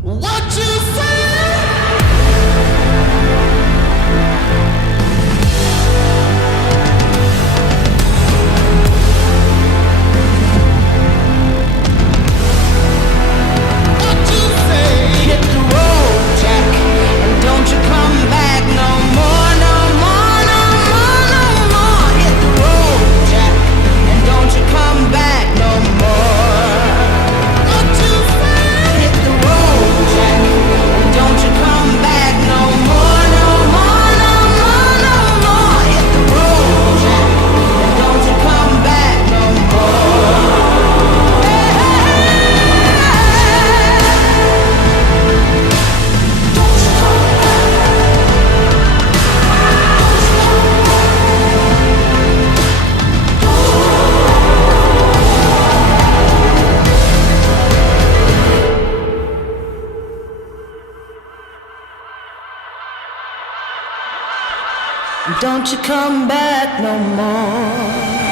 What you say? What you say? Hit the road, Jack, and don't you come back no more, no more, no more, no more. Hit the road, Jack, and don't you come back no more. What you say? Hit the road, Jack, and don't you come back no more, no more, no more, no more. Hit the road, Jack, and don't you come back no more. Don't you come back no more.